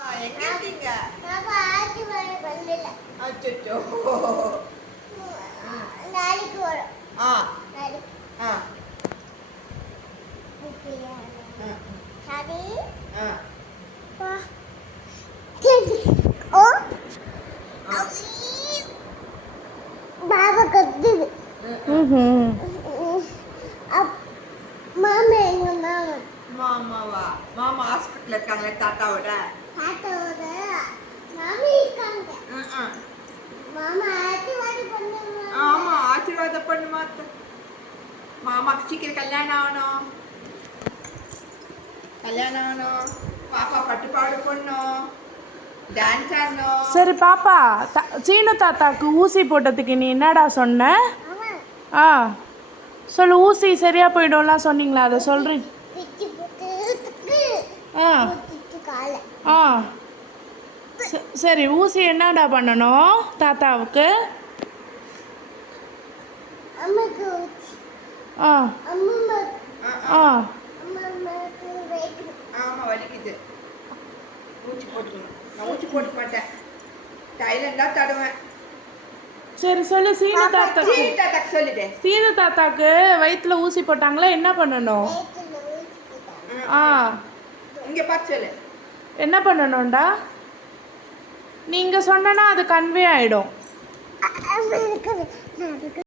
எங்க இருக்கீங்க? அச்சோ. நாளைக்கு வரும். சரி. பாபா கத்துது. மாமா எங்க மாமா? மாமாவா? மாமா ஹாஸ்பிட்டல்ல இருக்காங்களே தாத்தாவோட. தாத்தாவோட மாமி இருக்காங்க. மாமா ஆசீர்வாதம் பண்ணுமா? ஆமா ஆசீர்வாதம் பண்ணுமா. மாமாக்கு சீக்கிரம் கல்யாணம் ஆகணும். பாப்பா பட்டுப்பாடு பண்ணணும். டான்ஸ் ஆடணும். சரி பாப்பா, சீனு தாத்தாக்கு ஊசி போட்டதுக்கு நீ என்னடா சொன்ன? ஆ சொல்லு. ஊசி சரியா போயிடும்லாம் சொன்னீங்களா? அதை சொல்றேன். ஆ சரி, ஊசி என்னடா பண்ணணும் தாத்தாவுக்கு? ஆ ஆ ஆமா வலிக்குது. ஊசி போட்டுக்கணும். நான் ஊசி போட்டு மாட்டேன். தைலம் தான் தடுவேன். சரி சொல்லு. சீனு தாத்தாக்கு சொல்லிடு. சீனு தாத்தாக்கு வயிற்றுல ஊசி போட்டாங்களா, என்ன பண்ணணும்? ஆ இங்க பார்த்து சொல்லு. என்ன பண்ணணும்டா? நீங்க சொன்னா அது கன்வே ஆயிடும்.